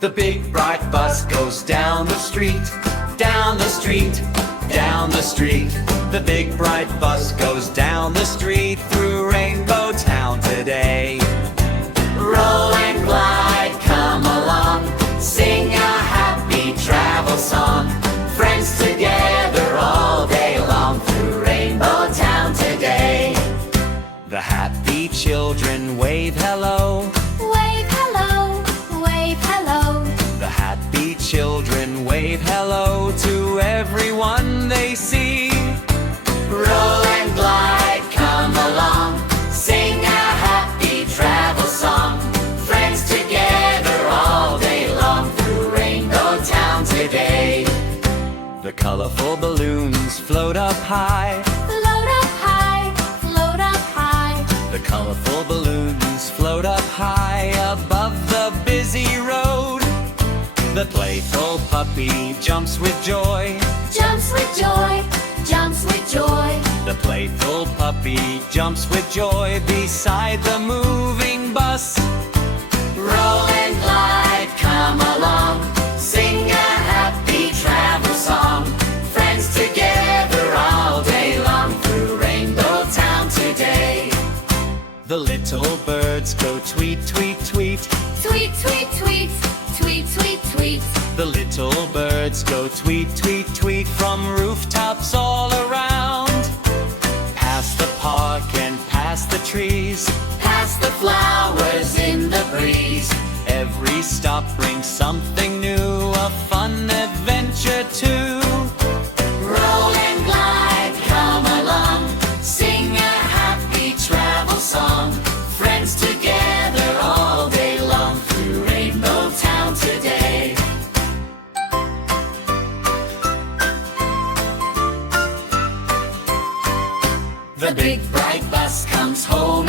The big bright bus goes down the street, down the street, down the street. The big bright bus goes down the street through Rainbow Town today. Roll and glide, come along, sing a happy travel song. Friends together all day long through Rainbow Town today. The happy children wave hello, wave hello, wave hello. the happy children wave hello to everyone they see. Roll and glide, come along, sing a happy travel song. Friends together all day long through Rainbow Town today. The colorful balloons float up high, Float up high, float up high. the colorful balloons float up high above the busy road. The playful puppy jumps with joy, Jumps with joy, jumps with joy. the playful puppy jumps with joy beside the moving bus. Roll and glide, come along, sing a happy travel song. Friends together all day long through Rainbow Town today. The little birds go tweet, tweet, tweet. Tweet, tweet, tweet, tweet, tweet, tweet. The little birds go tweet, tweet, tweet from rooftops all around. Past the park and past the trees, Past the flowers in the breeze. every stop brings something new, a fun adventure too. Roll and glide, come along, sing a happy travel song. Friends together all day long through Rainbow Town today. The big bright bus comes home